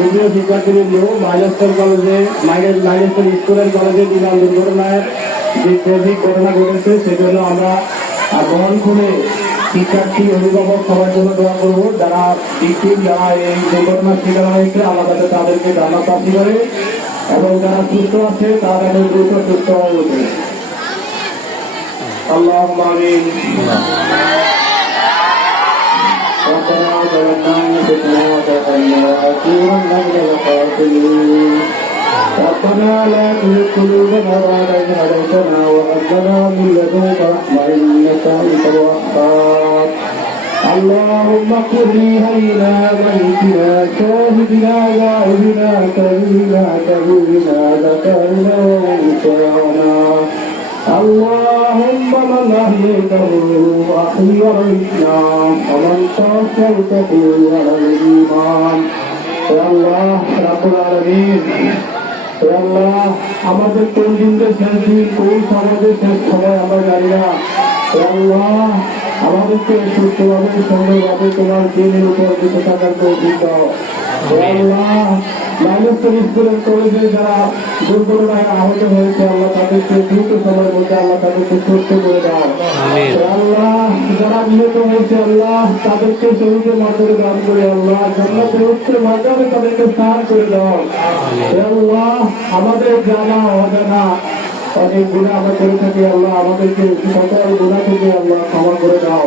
কেন্দ্রীয় শিক্ষার্থীবৃন্দ মাইলেশ্বর কলেজে মাইলেশ্বর স্কুলের কলেজে বিমান দুর্ঘটনায় যে ট্রেফিক ঘটনা ঘটেছে সেজন্য আমরা গ্রহণ করে শিক্ষার্থী অভিভাবক সবার জন্য দোয়া করব। যারা ভিক্টিম যারা এই দুর্ঘটনার শিকার হয়েছে আমাদের তাদেরকে জানা প্রাপ্তি করে। এবং যারা সুস্থ আছে তারা যেন দ্রুত সুস্থ হয়ে ওঠে। আল্লাহ। মামিন জগন্নাথ كثيرا من الخاسرين ربنا لا تزغ قلوبنا بعد إذ هديتنا وهب لنا من لدنك رحمة إنك أنت الوهاب. اللهم اغفر لهينا ميتنا شاهدنا غائبنا كبيرنا كبيرنا ذكرنا وانثانا اللهم من على الإسلام ومن توفيته على الإيمان. يا আমাদের কোন দিনকে শেষ দিন কোন সমাজের শেষ সময় আমরা জানি না। আমাদেরকে সুস্থভাবে সুন্দরভাবে তোমার দিনের উপর বেঁচে থাকার করে দাও। আল্লাহ তাদেরকে দ্রুত সময়ের মধ্যে আল্লাহ তাদেরকে সুস্থ করে দাও। যারা নিহত হয়েছে আল্লাহ তাদেরকে শহীদের মাধ্যমে দান করে আল্লাহ জান্নাতের উচ্চের মাধ্যমে তাদেরকে স্নান করে দাও। হে আল্লাহ আমাদের জানা অজানা অনেক গুণা আমরা করে থাকি আল্লাহ আমাদেরকে সকল গুণা থেকে আল্লাহ ক্ষমা করে দাও।